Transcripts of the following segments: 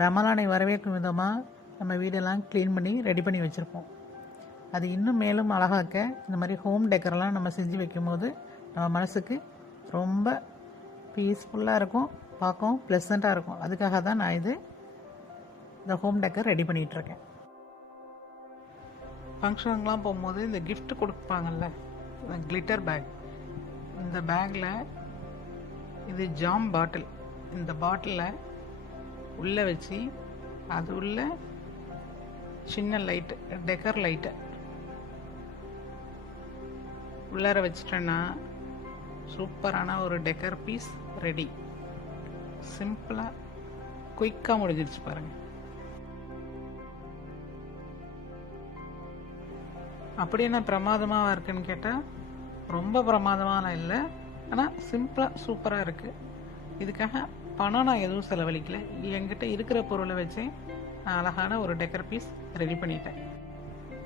ரமலானை வரவேற்கும் விதமாக நம்ம வீடெல்லாம் க்ளீன் பண்ணி ரெடி பண்ணி வச்சுருப்போம். அது இன்னும் மேலும் அழகாக்க இந்த மாதிரி ஹோம் டெக்கரெல்லாம் நம்ம செஞ்சு வைக்கும்போது நம்ம மனசுக்கு ரொம்ப பீஸ்ஃபுல்லாக இருக்கும், பார்க்கவும் ப்ளசண்ட்டாக இருக்கும். அதுக்காக தான் நான் இந்த ஹோம் டெக்கர் ரெடி பண்ணிகிட்ருக்கேன். ஃபங்க்ஷனுங்கெலாம் போகும்போது இந்த கிஃப்ட் கொடுப்பாங்கல்ல, கிளிட்டர் பேக். இந்த பேக்கில் இது ஜாம் பாட்டில். இந்த பாட்டிலில் உள்ளே வச்சு அது உள்ள சின்ன லைட்டு, டெக்கர் லைட்டை உள்ளார வச்சிட்டேன்னா சூப்பரான ஒரு டெக்கர் பீஸ் ரெடி. சிம்பிளாக குயிக்காக முடிஞ்சிருச்சு பாருங்கள். அப்படி என்ன பிரமாதமாக இருக்குன்னு கேட்டால் ரொம்ப பிரமாதமாக இல்லை, ஆனால் சிம்பிளாக சூப்பராக இருக்குது. இதுக்காக பணம் நான் எதுவும் செலவழிக்கல. என்கிட்ட இருக்கிற பொருளை வச்சு நான் அழகான ஒரு டெக்கர் பீஸ் ரெடி பண்ணிட்டேன்.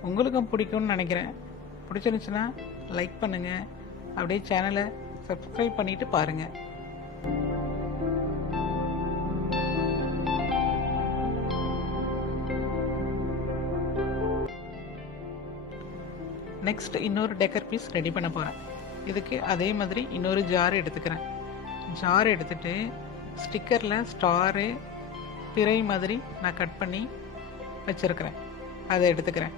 உங்களுக்கும் பிடிக்கும்னு நினைக்கிறேன். பிடிச்சிருந்துச்சுன்னா லைக் பண்ணுங்கள், அப்படியே சேனலை சப்ஸ்கிரைப் பண்ணிவிட்டு பாருங்கள். நெக்ஸ்ட் இன்னொரு டெக்கர் பீஸ் ரெடி பண்ண போகிறேன். இதுக்கு அதே மாதிரி இன்னொரு ஜார் எடுத்துக்கிறேன். ஜார் எடுத்துகிட்டு ஸ்டிக்கரில் ஸ்டாரு, பிறை மாதிரி நான் கட் பண்ணி வச்சுருக்கிறேன். அதை எடுத்துக்கிறேன்.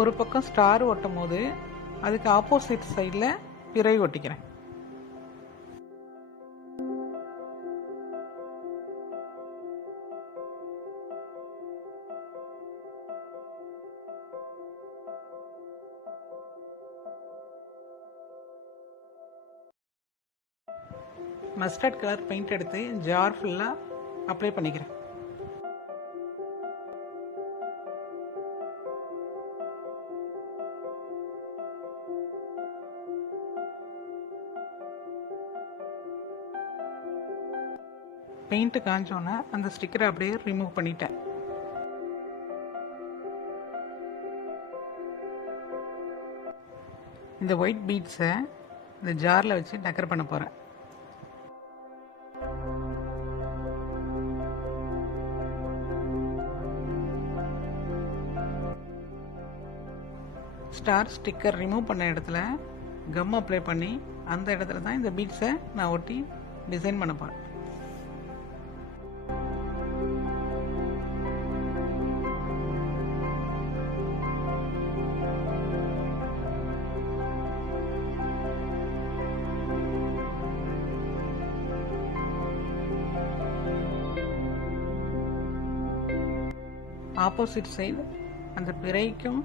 ஒரு பக்கம் ஸ்டார் ஒட்டும் போது அதுக்கு ஆப்போசிட் சைடில் பிறை ஒட்டிக்கிறேன். மஸ்டர்ட் கலர் பெயிண்ட் எடுத்து ஜார் ஃபுல்லாக அப்ளை பண்ணிக்கிறேன். பெயிண்ட்டு காஞ்சோன்னே அந்த ஸ்டிக்கரை அப்படியே ரிமூவ் பண்ணிட்டேன். இந்த ஒயிட் பீட்ஸை இந்த ஜாரில் வச்சு டெக்கர் பண்ண போகிறேன். ஸ்டார் ஸ்டிக்கர் ரிமூவ் பண்ண இடத்துல கம் அப்ளை பண்ணி அந்த இடத்துல தான் இந்த பீட்ஸை நான் ஒட்டி டிசைன் பண்ண போகிறேன். ஆப்போசிட் சைடு அந்த பிறைக்கும்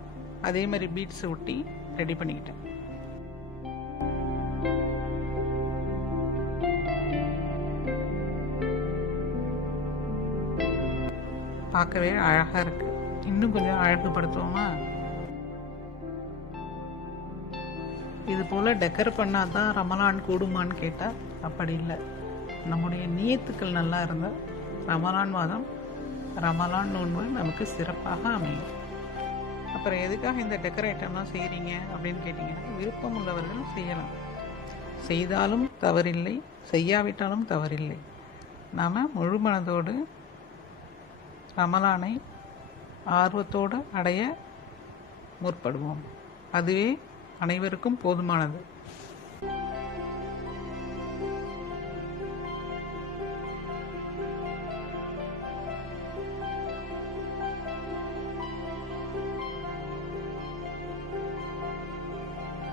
அதே மாதிரி பீட்ஸ் ஒட்டி ரெடி பண்ணிக்கிட்டேன். பார்க்கவே அழகாக இருக்கு. இன்னும் கொஞ்சம் அழகுபடுத்துவோமா? இது போல் டெக்கர் பண்ணால் தான் ரமலான் கூடுமான்னு கேட்டால் அப்படி இல்லை. நம்முடைய நியத்துக்கள் நல்லா இருந்தால் ரமலான் மாதம், ரமலான் நோன்பு நமக்கு சிறப்பாக அமையும். அப்புறம் எதுக்காக இந்த டெக்கர் ஐட்டம்லாம் செய்கிறீங்க அப்படின்னு கேட்டிங்கன்னா, விருப்பம் உள்ளவர்கள் செய்யலாம். செய்தாலும் தவறில்லை, செய்யாவிட்டாலும் தவறில்லை. நாம் முழு மனதோடு ரமலானை ஆர்வத்தோடு அடைய முற்படுவோம். அதுவே அனைவருக்கும் போதுமானது.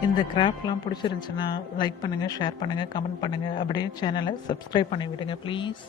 இந்த கிராஃப்ட்லாம் பிடிச்சிருந்துச்சுன்னா லைக் பண்ணுங்கள், ஷேர் பண்ணுங்கள், கமெண்ட் பண்ணுங்கள், அப்படியே சேனலை சப்ஸ்கிரைப் பண்ணி விடுங்க ப்ளீஸ்.